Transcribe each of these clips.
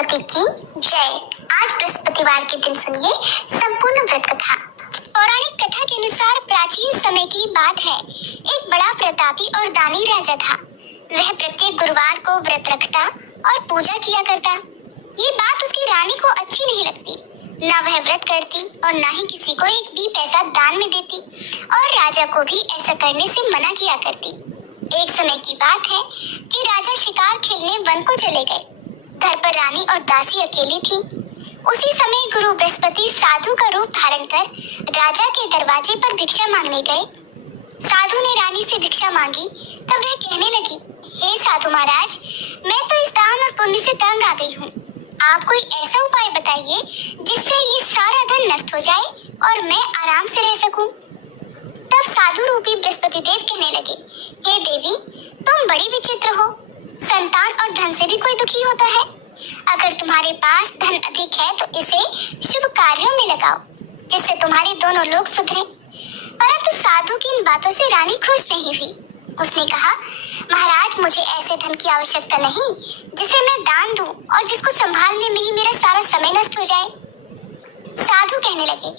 बृहस्पति की जय। आज बृहस्पतिवार के दिन सुनिए संपूर्ण व्रत कथा। पौराणिक कथा के अनुसार प्राचीन समय की बात है। एक बड़ा प्रतापी और दानी राजा था। वह प्रत्येक गुरुवार को व्रत रखता और पूजा किया करता। ये बात उसकी रानी को अच्छी नहीं लगती। न वह व्रत करती और न ही किसी को एक भी पैसा दान में देती, और राजा को भी ऐसा करने से मना किया करती। एक समय की बात है कि राजा शिकार खेलने वन को चले गए। घर पर रानी और दासी अकेली थी। उसी समय गुरु बृहस्पति साधु का रूप धारण कर राजा के दरवाजे पर भिक्षा मांगने गए। साधु ने रानी से भिक्षा मांगी, तब वह कहने लगी, हे साधु महाराज, मैं तो इस दान और पुण्य से तंग आ गई हूँ। आप कोई ऐसा उपाय बताइए जिससे ये सारा धन नष्ट हो जाए और मैं आराम से रह सकूं। तब साधु रूपी बृहस्पति देव कहने लगे, हे देवी, तुम बड़ी विचित्र हो। संतान और धन से भी कोई दुखी होता है। अगर तुम्हारे पास धन अधिक है तो इसे शुभ कार्यों में लगाओ, जिससे तुम्हारे दोनों लोग सुधरे। परंतु साधु की इन बातों से रानी खुश नहीं हुई। उसने कहा, महाराज, मुझे ऐसे धन की आवश्यकता नहीं जिसे मैं दान दूं और जिसको संभालने में ही मेरा सारा समय नष्ट हो जाए। साधु कहने लगे,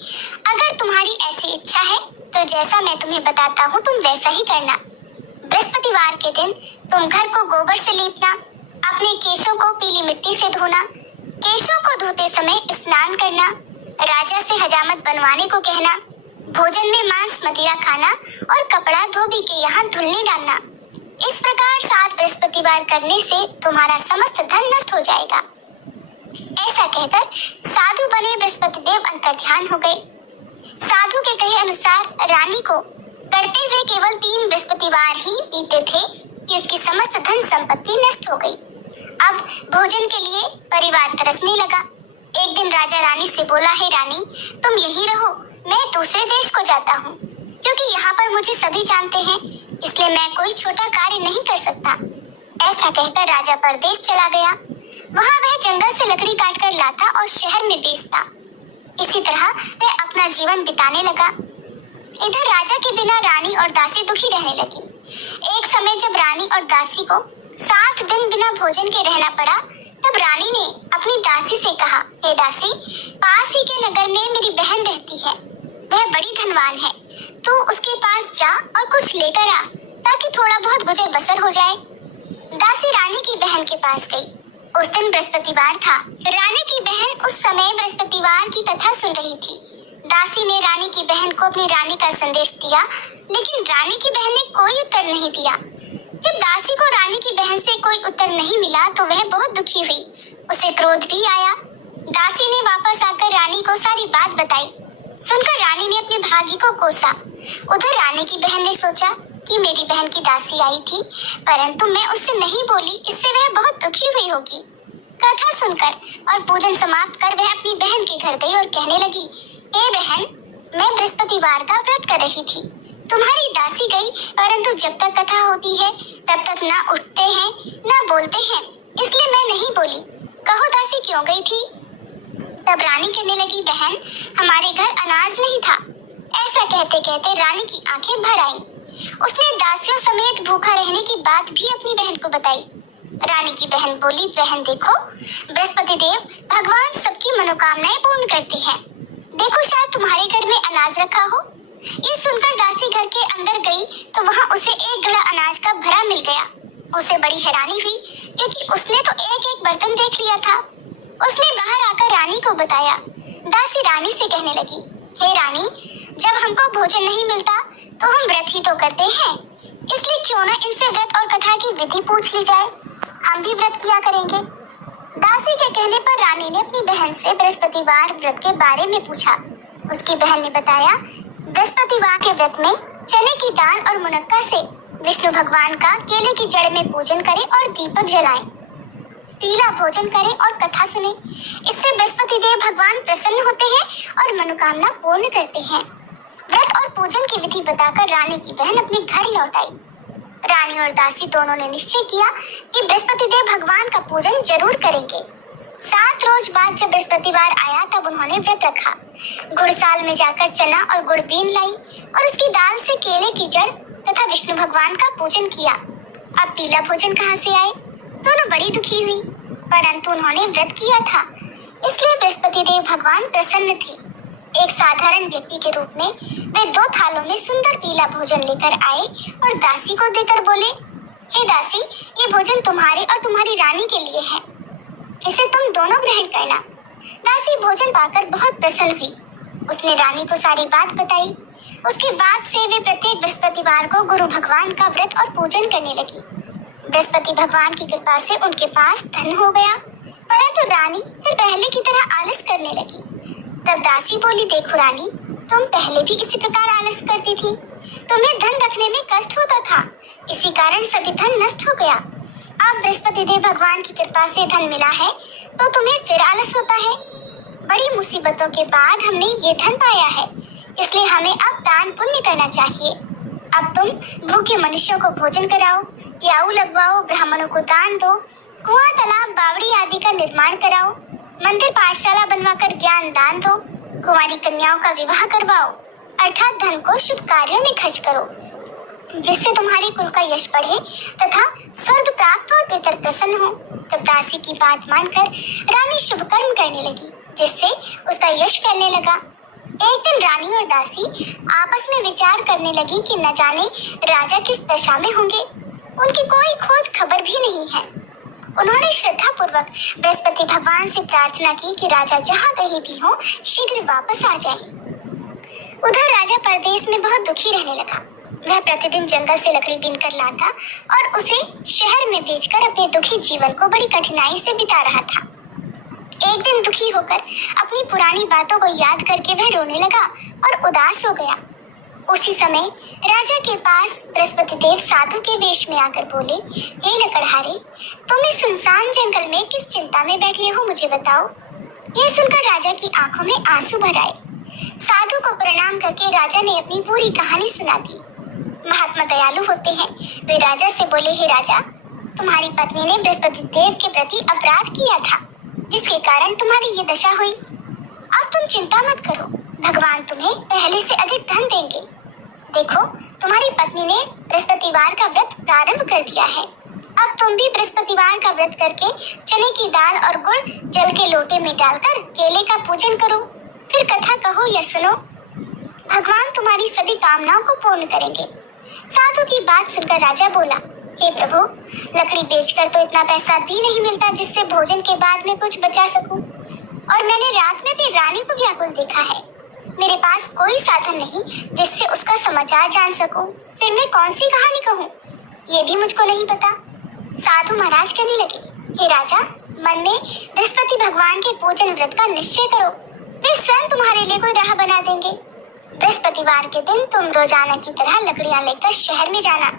अगर तुम्हारी ऐसी इच्छा है तो जैसा मैं तुम्हें बताता हूँ तुम वैसा ही करना। बृहस्पतिवार के दिन तुम घर को गोबर से लीपना, अपने केशों को पीली मिट्टी से धोना, केशों को धोते समय स्नान करना, राजा से हजामत बनवाने को कहना, भोजन में मांस मदिरा खाना और कपड़ा धोबी के यहाँ धुलने डालना। इस प्रकार 7 बृहस्पतिवार करने से तुम्हारा समस्त धन नष्ट हो जाएगा। ऐसा कहकर साधु बने बृहस्पति देव अंतर्ध्यान हो गए। साधु के कहे अनुसार रानी को करते हुए केवल 3 बृहस्पतिवार ही बीते थे कि उसकी समस्त धन संपत्ति नष्ट हो गई। अब भोजन के लिए परिवार तरसने लगा। एक दिन राजा रानी से बोला, हे रानी, तुम यहीं रहो, मैं दूसरे देश को जाता हूँ, क्योंकि यहाँ पर मुझे सभी जानते हैं, इसलिए मैं कोई छोटा कार्य नहीं कर सकता। ऐसा कहकर राजा परदेश चला गया। वहाँ वह जंगल से लकड़ी काट कर लाता और शहर में बेचता। इसी तरह वह अपना जीवन बिताने लगा। इधर राजा के बिना रानी और दासी दुखी रहने लगी। एक समय जब रानी और दासी को 7 दिन बिना भोजन के रहना पड़ा, तब रानी ने अपनी दासी से कहा, हे दासी, पास ही के नगर में मेरी बहन रहती है। वह बड़ी धनवान है। तू उसके पास जा और कुछ लेकर आ, ताकि थोड़ा बहुत गुजर बसर हो जाए। दासी रानी की बहन के पास गई। उस दिन बृहस्पतिवार था। रानी की बहन उस समय बृहस्पतिवार की कथा सुन रही थी। दासी ने रानी की बहन को अपनी रानी का संदेश दिया, लेकिन रानी की बहन ने कोई उत्तर नहीं दिया। जब दासी को रानी की बहन से कोई उत्तर नहीं मिला तो वह बहुत दुखी हुई। उसे क्रोध भी आया। दासी ने वापस आकर रानी को सारी बात बताई। सुनकर रानी ने अपने भाग्य को कोसा। उधर रानी की बहन ने सोचा कि मेरी बहन की दासी आई थी, परंतु मैं उससे नहीं बोली, इससे वह बहुत दुखी हुई होगी। कथा सुनकर और पूजन समाप्त कर वह अपनी बहन के घर गई और कहने लगी, हे बहन, मैं बृहस्पतिवार का व्रत कर रही थी। तुम्हारी दासी गई, परंतु जब तक कथा होती है तब तक ना उठते हैं ना बोलते हैं, इसलिए मैं नहीं बोली। कहो दासी क्यों गई थी? तब रानी कहने लगी, बहन, हमारे घर अनाज नहीं था। ऐसा कहते कहते रानी की आंखें भर आईं। उसने दासियों समेत भूखा रहने की बात भी अपनी बहन को बताई। रानी की बहन बोली, बहन देखो, बृहस्पति देव भगवान सबकी मनोकामनाएं पूर्ण करते हैं। देखो, शायद तुम्हारे घर में अनाज रखा हो। ये सुनकर दासी घर के अंदर गई तो वहाँ उसे एक घड़ा अनाज का भरा मिल गया। उसे बड़ी हैरानी हुई, क्योंकि उसने तो एक एक बर्तन देख लिया था। उसने बाहर आकर रानी को बताया। दासी रानी से कहने लगी, हे रानी, जब हमको भोजन नहीं मिलता तो हम व्रत ही तो करते हैं, इसलिए क्यों ना इनसे व्रत और कथा की विधि पूछ ली जाए, हम भी व्रत किया करेंगे। दासी के कहने पर रानी ने अपनी बहन से बृहस्पतिवार व्रत के बारे में पूछा। उसकी बहन ने बताया, बृहस्पतिवार के व्रत में चने की दाल और मुनक्का से विष्णु भगवान का केले की जड़ में पूजन करें और दीपक जलाएं, पीला भोजन करें और कथा सुने। इससे बृहस्पति देव भगवान प्रसन्न होते हैं और मनोकामना पूर्ण करते हैं। व्रत और पूजन की विधि बताकर रानी की बहन अपने घर लौट आई। रानी और दासी दोनों ने निश्चय किया कि बृहस्पति देव भगवान का पूजन जरूर करेंगे। 7 रोज बाद जब बृहस्पतिवार आया तब उन्होंने व्रत रखा। गुड़साल में जाकर चना और गुड़ बीन लाई और उसकी दाल से केले की जड़ तथा विष्णु भगवान का पूजन किया। अब पीला भोजन कहाँ से आए? दोनों बड़ी दुखी हुई। परंतु उन्होंने व्रत किया था, इसलिए बृहस्पति देव भगवान प्रसन्न थे। एक साधारण व्यक्ति के रूप में वे 2 थालों में सुंदर पीला भोजन लेकर आए और दासी को देकर बोले, हे दासी, ये भोजन तुम्हारे और तुम्हारी रानी के लिए है, इसे तुम दोनों ग्रहण करना। दासी भोजन पाकर बहुत प्रसन्न हुई। उसने रानी को सारी बात बताई। उसके बाद से वे प्रत्येक बृहस्पतिवार को गुरु भगवान का व्रत और पूजन करने लगी। बृहस्पति भगवान की कृपा से उनके पास धन हो गया, परंतु रानी फिर पहले की तरह आलस करने लगी। तब दासी बोली, देखो रानी, तुम पहले भी इसी प्रकार आलस करती थी। तुम्हें धन रखने में कष्ट होता था, इसी कारण सभी धन नष्ट हो गया। अब बृहस्पति देव भगवान की कृपा से धन मिला है तो तुम्हें फिर आलस होता है। बड़ी मुसीबतों के बाद हमने ये धन पाया है, इसलिए हमें अब दान पुण्य करना चाहिए। अब तुम भूखे मनुष्यों को भोजन कराओ, प्याऊ लगवाओ, ब्राह्मणों को दान दो, कुआं, तालाब, बावड़ी आदि का निर्माण कराओ, मंदिर पाठशाला बनवाकर ज्ञान दान दो, कुंवारी कन्याओं का विवाह करवाओ, अर्थात धन को शुभ कार्यों में खर्च करो, जिससे तुम्हारे कुल का यश बढ़े तथा स्वर्ग प्राप्त और पितर प्रसन्न हो। तब दासी की बात मानकर रानी शुभ कर्म करने लगी, जिससे उसका यश फैलने लगा। एक दिन रानी और दासी आपस में विचार करने लगी कि न जाने राजा किस दशा में होंगे। उनकी कोई खोज खबर भी नहीं है। उन्होंने श्रद्धा पूर्वक बृहस्पति भगवान से प्रार्थना की कि राजा जहाँ कहीं भी हो शीघ्र वापस आ जाए। उधर राजा परदेश में बहुत दुखी रहने लगा। वह प्रतिदिन जंगल से लकड़ी बीनकर लाता और उसे शहर में बेचकर अपने दुखी जीवन को बड़ी कठिनाई से बिता रहा था। एक दिन दुखी होकर अपनी पुरानी बातों को याद करके वह रोने लगा और उदास हो गया। उसी समय राजा के पास बृहस्पति देव साधु के वेश में आकर बोले, हे लकड़हारे, तुम इस सुनसान जंगल में किस चिंता में बैठे हो, मुझे बताओ। यह सुनकर राजा की आंखों में आंसू भर आए। साधु को प्रणाम करके राजा ने अपनी पूरी कहानी सुना दी। महात्मा दयालु होते हैं। वे राजा से बोले, हे राजा, तुम्हारी पत्नी ने बृहस्पति देव के प्रति अपराध किया था, जिसके कारण तुम्हारी ये दशा हुई। अब तुम चिंता मत करो, भगवान तुम्हें पहले से अधिक धन देंगे। देखो, तुम्हारी पत्नी ने बृहस्पतिवार का व्रत प्रारंभ कर दिया है। अब तुम भी बृहस्पतिवार का व्रत करके चने की दाल और गुड़ जल के लोटे में डालकर केले का पूजन करो, फिर कथा कहो या सुनो। भगवान तुम्हारी सभी कामनाओं को पूर्ण करेंगे। साधु की बात सुनकर राजा बोला, हे प्रभु, लकड़ी बेचकर तो इतना पैसा भी नहीं मिलता जिससे भोजन के बाद में कुछ बचा सकूं। और मैंने रात में भी रानी को व्याकुल देखा है। मेरे पास कोई साधन नहीं जिससे उसका समाचार जान सकूं। फिर मैं कौन सी कहानी कहूँ, ये भी मुझको नहीं पता। साधु महाराज कहने लगे, हे राजा, मन में बृहस्पति भगवान के पूजन व्रत का निश्चय करो, वे स्वयं तुम्हारे लिए कोई राह बना देंगे। बृहस्पतिवार के दिन तुम रोजाना की तरह लकड़ियां लेकर शहर में जाना।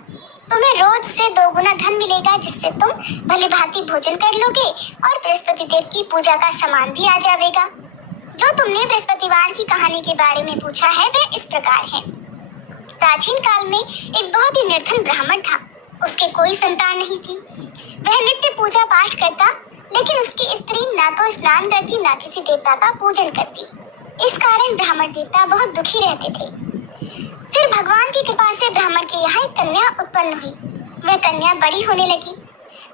तुम्हें रोज से 2 गुना धन मिलेगा, जिससे तुम भली भांति भोजन कर लोगे और बृहस्पति देव की पूजा का सामान भी आ जाएगा। जो तुमने बृहस्पतिवार की कहानी के बारे में पूछा है वह इस प्रकार है। प्राचीन काल में एक बहुत ही निर्धन ब्राह्मण था। उसके कोई संतान नहीं थी। वह नित्य पूजा पाठ करता, लेकिन उसकी स्त्री ना तो स्नान करती ना किसी देवता का पूजन करती। इस कारण ब्राह्मण देवता बहुत दुखी रहते थे। फिर भगवान की कृपा से ब्राह्मण के यहाँ एक कन्या उत्पन्न हुई। वह कन्या बड़ी होने लगी।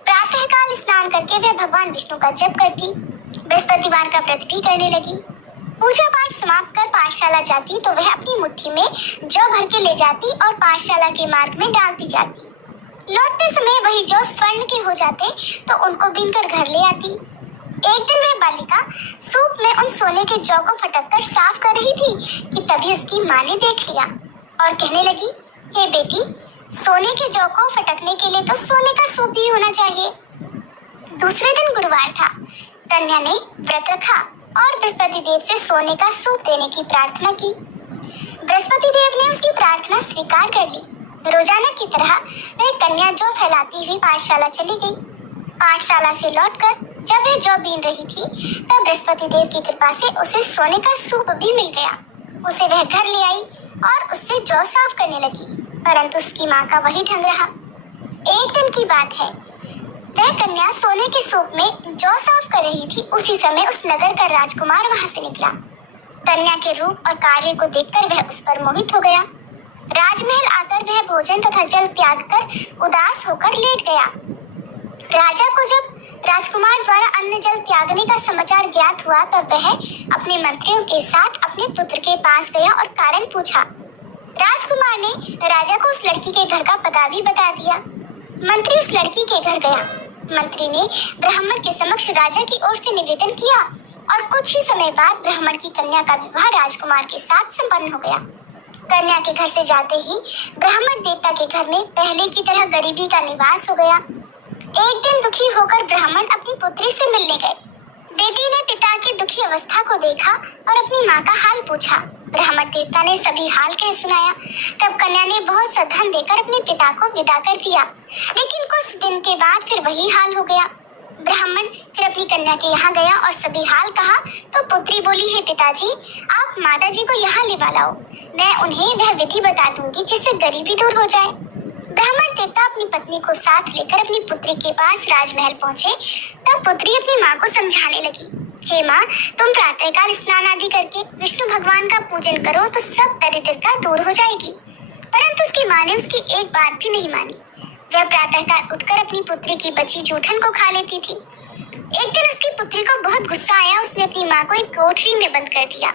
प्रातःकाल स्नान करके वह भगवान विष्णु का जप करती, बृहस्पतिवार का व्रत भी करने लगी। पूजा पाठ समाप्त कर पाठशाला जाती तो वह अपनी मुट्ठी में जौ भर के ले जाती और पाठशाला के मार्ग में डालती जाती। लौटते समय वही जौ स्वर्ण के हो जाते तो उनको बीनकर घर ले आती। एक दिन वह बालिका सूप में उन सोने के जौ को फटककर साफ कर रही थी कि तभी उसकी माँ ने देख लिया और कहने लगी, हे बेटी, सोने के जौ को फटकने के लिए तो सोने का सूप भी होना चाहिए। दूसरे दिन गुरुवार था। कन्या ने व्रत रखा और बृहस्पति देव से सोने का सूप देने की प्रार्थना की। बृहस्पति देव ने उसकी प्रार्थना स्वीकार कर ली। रोजाना की तरह वह कन्या जौ फैलाती हुई पाठशाला चली गई। पाठशाला से लौटकर जब वह जौ बीन रही थी तब बृहस्पति देव की कृपा से उसे सोने का सूप भी मिल गया। उसे वह घर ले आई और उससे जौ साफ करने लगी, परंतु उसकी माँ का वही ढंग रहा। एक दिन की बात है, वह कन्या सोने के सूप में जौ साफ कर रही थी। उसी समय उस नगर का राजकुमार वहां से निकला। कन्या के रूप और कार्य को देखकर वह उस पर मोहित हो गया। राजमहल आकर वह भोजन तथा जल त्याग कर उदास होकर लेट गया। राजा को जब राजकुमार द्वारा अन्न जल त्यागने का समाचार ज्ञात हुआ तब वह अपने मंत्रियों के साथ अपने पुत्र के पास गया और कारण पूछा। राजकुमार ने राजा को उस लड़की के घर का पता भी बता दिया। मंत्री उस लड़की के घर गया। मंत्री ने ब्राह्मण के समक्ष राजा की ओर से निवेदन किया और कुछ ही समय बाद ब्राह्मण की कन्या का विवाह राजकुमार के साथ संपन्न हो गया। कन्या के घर से जाते ही ब्राह्मण देवता के घर में पहले की तरह गरीबी का निवास हो गया। एक दिन दुखी होकर ब्राह्मण अपनी पुत्री से मिलने गए। बेटी ने पिता की दुखी अवस्था को देखा और अपनी माँ का हाल पूछा। ब्राह्मण देवता ने सभी हाल कह सुनाया। तब कन्या ने बहुत सा धन देकर अपने पिता को विदा कर दिया, लेकिन कुछ दिन के बाद फिर वही हाल हो गया। ब्राह्मण फिर अपनी कन्या के यहाँ गया और सभी हाल कहा तो पुत्री बोली, हे पिताजी, आप माता जी को यहाँ लेवा लाओ, मैं उन्हें वह विधि बता दूंगी जिससे गरीबी दूर हो जाए। ब्राह्मण देवता अपनी पत्नी को साथ लेकर अपनी पुत्री के पास राजमहल पहुँचे। तब पुत्री अपनी माँ को समझाने लगी, हे माँ, तुम प्रातःकाल स्नान आदि करके विष्णु भगवान का पूजन करो तो सब दरिद्रता दूर हो जाएगी। परंतु उसकी माँ ने उसकी एक बात भी नहीं मानी। वह प्रातःकाल उठकर अपनी पुत्री की बची जूठन को खा लेती थी। एक दिन उसकी पुत्री को बहुत गुस्सा आया। उसने अपनी माँ को एक कोठरी में बंद कर दिया।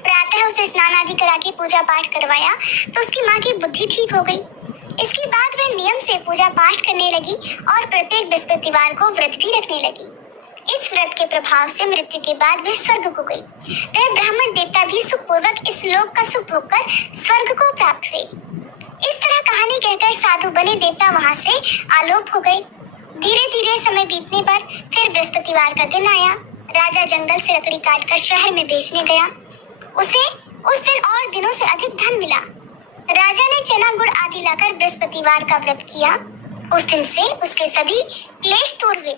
प्रातः उसे स्नान आदि करा के पूजा पाठ करवाया तो उसकी माँ की बुद्धि ठीक हो गई। इसके बाद वह नियम से पूजा पाठ करने लगी और प्रत्येक बृहस्पतिवार को व्रत भी रखने लगी। इस व्रत के प्रभाव से मृत्यु के बाद वह स्वर्ग को गई। वह ब्राह्मण देवता भी सुखपूर्वक इस लोक का सुख भोगकर स्वर्ग को प्राप्त हुए। इस तरह कहानी कहकर साधु बने देवता वहां से आलोप हो गए। धीरे धीरे समय बीतने पर फिर बृहस्पतिवार का दिन आया। राजा जंगल से लकड़ी काटकर शहर में बेचने गया। उसे उस दिन और दिनों से अधिक धन मिला। राजा ने चना गुड़ आदि लाकर बृहस्पतिवार का व्रत किया। उस दिन से उसके सभी क्लेश दूर हुए।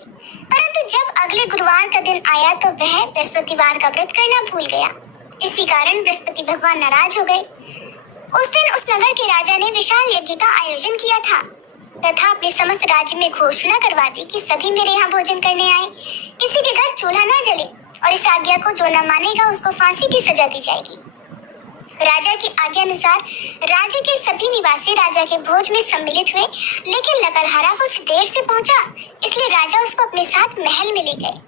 परंतु जब अगले गुरुवार का दिन आया तो वह बृहस्पतिवार का व्रत करना भूल गया। इसी कारण बृहस्पति भगवान नाराज हो गए। उस दिन उस नगर के राजा ने विशाल यज्ञ का आयोजन किया था तथा अपने समस्त राज्य में घोषणा करवा दी कि सभी मेरे यहाँ भोजन करने आए। किसी के घर चूल्हा न जले और इस आज्ञा को जो न मानेगा उसको फांसी की सजा दी जाएगी। राजा की आज्ञा अनुसार राज्य के सभी निवासी राजा के भोज में सम्मिलित हुए, लेकिन लकड़हारा कुछ देर से पहुंचा, इसलिए राजा उसको अपने साथ महल में ले गए।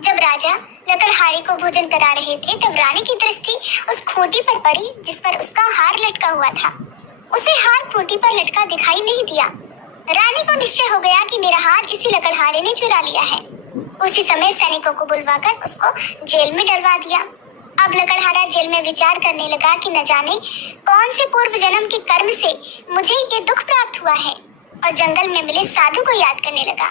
जब राजा लकड़हारे को भोजन करा रहे थे तब रानी की दृष्टि उस खूंटी पर पड़ी जिस पर उसका हार लटका हुआ था। उसे हार खूंटी पर लटका दिखाई नहीं दिया। रानी को निश्चय हो गया कि मेरा हार इसी लकड़हारे ने चुरा लिया है। उसी समय सैनिकों को बुलवाकर उसको जेल में डलवा दिया। अब लकड़हारा जेल में विचार करने लगा कि न जाने कौन से पूर्व जन्म के कर्म से मुझे ये दुख प्राप्त हुआ है, और जंगल में मिले साधु को याद करने लगा।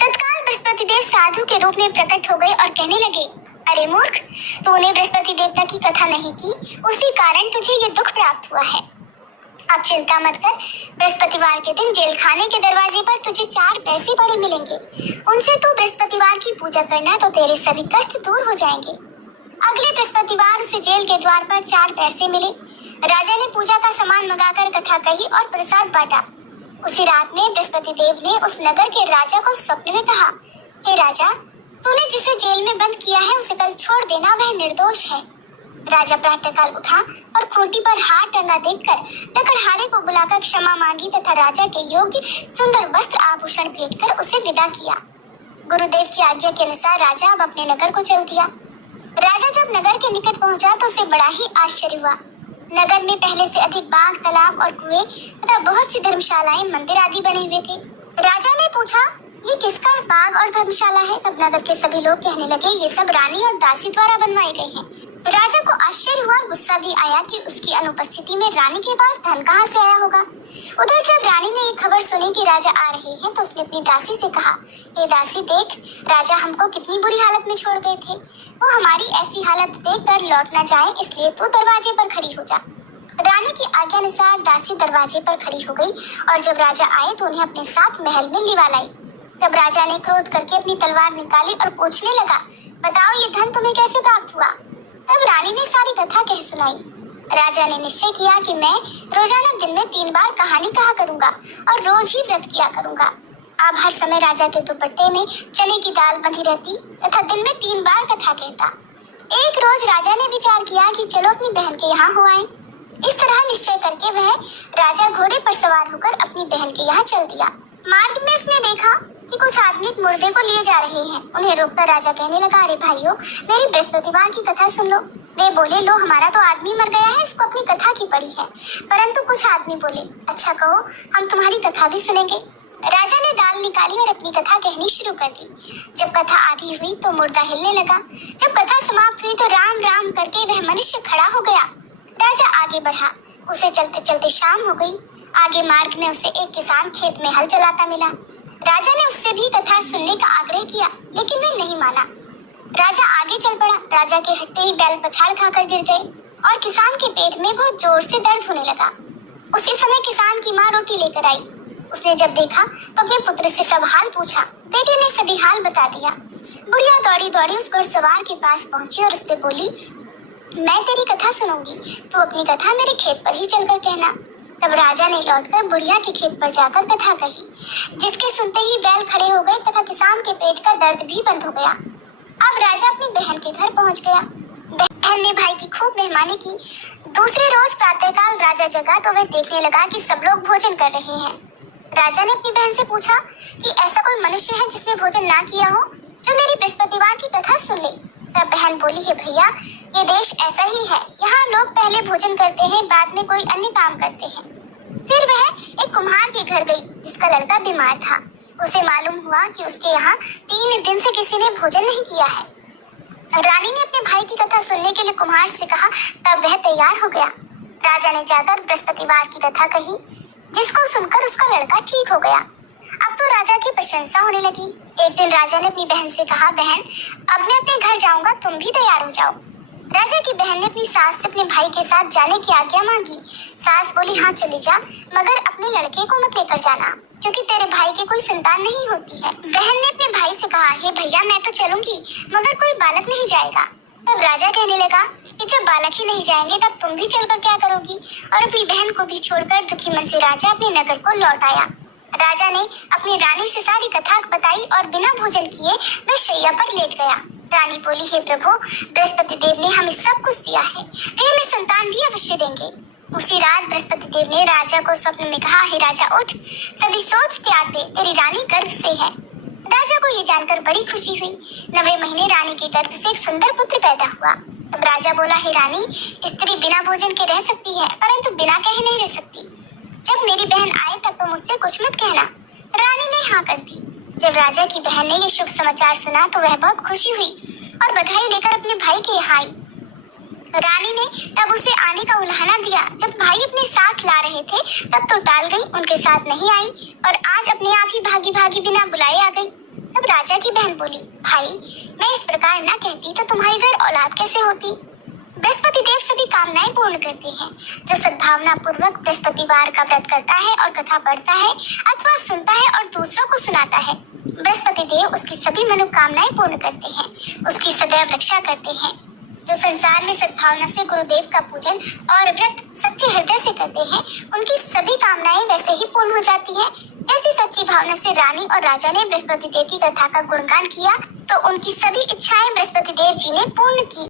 तत्काल बृहस्पति देव साधु के रूप में प्रकट हो गए और कहने लगे, अरे मूर्ख, तूने बृहस्पति देवता की कथा नहीं की, उसी कारण तुझे ये दुख प्राप्त हुआ है। अब चिंता मत कर, बृहस्पतिवार के दिन जेल खाने के दरवाजे पर तुझे 4 पैसे पड़े मिलेंगे। उनसे तू बृहस्पतिवार की पूजा करना तो तेरे सभी कष्ट दूर हो जाएंगे। अगले बृहस्पतिवार उसे जेल के द्वार पर 4 पैसे मिले। राजा ने पूजा का सामान मंगाकर कथा कही और प्रसाद बांटा। उसी रात में बृहस्पति देव ने उस नगर के राजा को स्वप्न में कहा, हे राजा, तूने जिसे जेल में बंद किया है उसे कल छोड़ देना, वह निर्दोष है। राजा प्रातःकाल उठा और खूंटी पर हार टंगा देखकर लकड़हारे को बुलाकर क्षमा मांगी तथा राजा के योग्य सुंदर वस्त्र आभूषण भेंट कर उसे विदा किया। गुरुदेव की आज्ञा के अनुसार राजा अब अपने नगर को चल दिया। राजा जब नगर के निकट पहुंचा तो उसे बड़ा ही आश्चर्य हुआ। नगर में पहले से अधिक बाग, तालाब और कुएं तथा बहुत सी धर्मशालाएं, मंदिर आदि बने हुए थे। राजा ने पूछा, ये किसका बाग और धर्मशाला है? तब नगर के सभी लोग कहने लगे, ये सब रानी और दासी द्वारा बनवाए गए हैं। राजा को आश्चर्य हुआ और गुस्सा भी आया कि उसकी अनुपस्थिति में रानी के पास धन कहाँ से आया होगा। उधर जब रानी ने ये खबर सुनी कि राजा आ रहे हैं तो उसने अपनी दासी से कहा, हे दासी, देख, राजा हमको कितनी बुरी हालत में छोड़ गए थे। वो हमारी ऐसी हालत देखकर लौट न जाए, इसलिए तू दरवाजे पर खड़ी हो जा। रानी की आज्ञा अनुसार दासी दरवाजे पर खड़ी हो गई और जब राजा आए तो उन्हें अपने साथ महल में लिवा लाई। तब राजा ने क्रोध करके अपनी तलवार निकाली और पूछने लगा, बताओ ये धन तुम्हें कैसे प्राप्त हुआ? तब रानी ने सारी कथा कह सुनाई। राजा ने निश्चय किया कि मैं रोजाना दिन में 3 बार कहानी कहा करूंगा और रोज ही व्रत किया करूंगा। अब हर समय राजा के दुपट्टे में चने की दाल बंधी रहती तथा दिन में 3 बार कथा कहता। एक रोज राजा ने विचार किया कि चलो अपनी बहन के यहाँ हो आए। इस तरह निश्चय करके वह राजा घोड़े पर सवार होकर अपनी बहन के यहाँ चल दिया। मार्ग में उसने देखा कि कुछ आदमी एक मुर्दे को लिए जा रहे हैं। उन्हें रोककर राजा कहने लगा, अरे भाइयों, मेरी बृहस्पतिवार की कथा सुन लो। वे बोले, लो, हमारा तो आदमी मर गया है, इसको अपनी कथा की पड़ी है। परंतु कुछ आदमी बोले, अच्छा कहो, हम तुम्हारी कथा भी सुनेंगे। राजा ने दाल निकाली और अपनी कथा कहनी शुरू कर दी। जब कथा आधी हुई तो मुर्दा हिलने लगा। जब कथा समाप्त हुई तो राम राम करके वह मनुष्य खड़ा हो गया। राजा आगे बढ़ा। उसे चलते चलते शाम हो गई। आगे मार्ग में उसे एक किसान खेत में हल चलाता मिला। राजा ने उससे भी कथा सुनने का आग्रह किया, लेकिन वह नहीं माना। राजा आगे चल पड़ा। राजा के हटते ही बैल पछाड़ खाकर गिर गए और किसान के पेट में बहुत जोर से दर्द होने लगा। उसी समय किसान की माँ रोटी लेकर आई। उसने जब देखा तो अपने पुत्र से सब हाल पूछा। बेटे ने सभी हाल बता दिया। बुढ़िया दौड़ी दौड़ी उस घुड़सवार के पास पहुंची और उससे बोली, मैं तेरी कथा सुनूंगी, तू अपनी कथा मेरे खेत पर ही चलकर कहना। तब राजा ने लौटकर बुढ़िया के खेत पर जाकर कथा कही, जिसके सुनते ही बैल खड़े हो गए तथा किसान के पेट का दर्द भी बंद हो गया। अब राजा अपनी बहन के घर पहुंच गया। बहन ने भाई की खूब मेहमानी की। दूसरे रोज प्रातःकाल राजा जगा तो वह देखने लगा कि सब लोग भोजन कर रहे हैं। राजा ने अपनी बहन से पूछा कि ऐसा कोई मनुष्य है जिसने भोजन ना किया हो, जो मेरी बृहस्पतिवार की कथा सुन ले। तब बहन बोली, है भैया, ये देश ऐसा ही है। यहाँ लोग पहले भोजन करते हैं, बाद में कोई अन्य काम करते हैं। फिर वह एक कुम्हार के घर गई जिसका लड़का बीमार था। उसे मालूम हुआ कि उसके यहाँ 3 दिन से किसी ने भोजन नहीं किया है। रानी ने अपने भाई की कथा सुनने के लिए कुम्हार से कहा, तब वह तैयार हो गया। राजा ने जाकर बृहस्पतिवार की कथा कही, जिसको सुनकर उसका लड़का ठीक हो गया। अब तो राजा की प्रशंसा होने लगी। एक दिन राजा ने अपनी बहन से कहा, बहन, अब मैं अपने घर जाऊंगा, तुम भी तैयार हो जाओ। राजा की बहन ने अपनी सास से अपने भाई के साथ जाने की आज्ञा मांगी। सास बोली, हाँ चली जा, मगर अपने लड़के को मत लेकर जाना, क्योंकि तेरे भाई की कोई संतान नहीं होती है। बहन ने अपने भाई से कहा, हे भैया, मैं तो चलूंगी, मगर कोई बालक नहीं जाएगा। तब राजा कहने लगा कि जब बालक ही नहीं जाएंगे तब तुम भी चलकर क्या करोगी। और अपनी बहन को भी छोड़कर दुखी मन से राजा अपने नगर को लौट आया। राजा ने अपनी रानी से सारी कथा बताई और बिना भोजन किए वह शैया पर लेट गया। रानी बोली, हे प्रभु, बृहस्पति देव ने हमें सब कुछ दिया है, वे हमें संतान भी अवश्य देंगे। उसी रात बृहस्पति देव ने राजा को स्वप्न में कहा, हे राजा, उठ, सभी सोच त्याग दे, तेरी रानी गर्भ से है। राजा को ये जानकर बड़ी खुशी हुई। 9वें महीने रानी के गर्भ से एक सुंदर पुत्र पैदा हुआ। तब राजा बोला, हे रानी, स्त्री बिना भोजन के रह सकती है, परंतु बिना कहे नहीं रह सकती। जब मेरी बहन आए तब तुम मुझसे कुछ मत कहना। रानी ने हाँ कर दी। जब राजा की बहन ने ये शुभ समाचार सुना तो वह बहुत खुशी हुई और बधाई लेकर अपने भाई के यहाँ आई। रानी ने तब उसे आने का उल्हाना दिया। जब भाई अपने साथ ला रहे थे तब तो टाल गई, उनके साथ नहीं आई और आज अपने आप ही भागी भागी बिना बुलाए आ गई। तब राजा की बहन बोली, भाई, मैं इस प्रकार ना कहती तो तुम्हारे घर औलाद कैसे होती। बृहस्पति देव सभी कामनाएं पूर्ण करते हैं। जो सद्भावना पूर्वक बृहस्पतिवार का व्रत करता है और कथा पढ़ता है अथवा सुनता है और दूसरों को सुनाता है, बृहस्पति देव उसकी सभी मनोकामनाएं पूर्ण करते हैं, उसकी सदैव रक्षा करते हैं। जो संसार में सद्भावना से गुरुदेव का पूजन और व्रत सच्चे हृदय से करते हैं, उनकी सभी कामनाएं वैसे ही पूर्ण हो जाती है जैसी सच्ची भावना से रानी और राजा ने बृहस्पति देव की कथा का गुणगान किया तो उनकी सभी इच्छाएं बृहस्पति देव जी ने पूर्ण की।